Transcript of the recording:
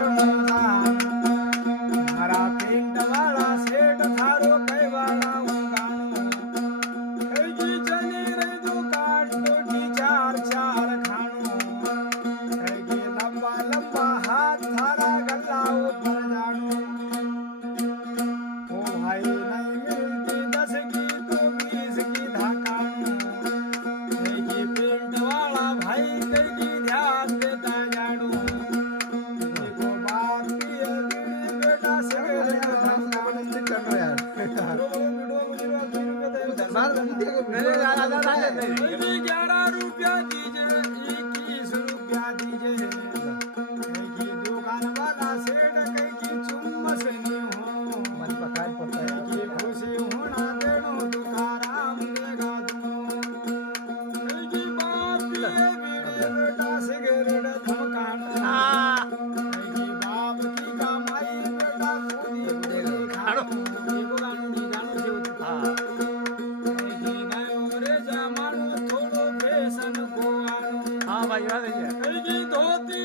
મારા પેન્ટ વાળા શેઠ થારો કઈ વાળા ઊંઘાણું થઈ ગઈ ચલી રહી દુકાન ટોટી ચાર ચાર ખાણું થઈ ગઈ લંબા લંબા હાથ થારા ગલ્લા ઉપર જાણું ઓ ભાઈ નહીં મિલતી 10 की तो 20 की धाकाणुं થઈ ગઈ પેન્ટ વાળા ભાઈ કઈ કી ધ્યાન દેતા જાણું ₹11 दीजिए 21 रुपया दीजिए की दुकान वाला सेठ कई की चुम्मस नहीं हो मन पकाए पड़ता है की खुशी होना देनो तुकाराम देगा तू की बाप ये बीड़ी बेटा सिगरेट धमकाना की बाप की कमाई बेटा खुदी खुदी खाड़ो एको गाणो नी गाणो છે હા हाँ भाई धोती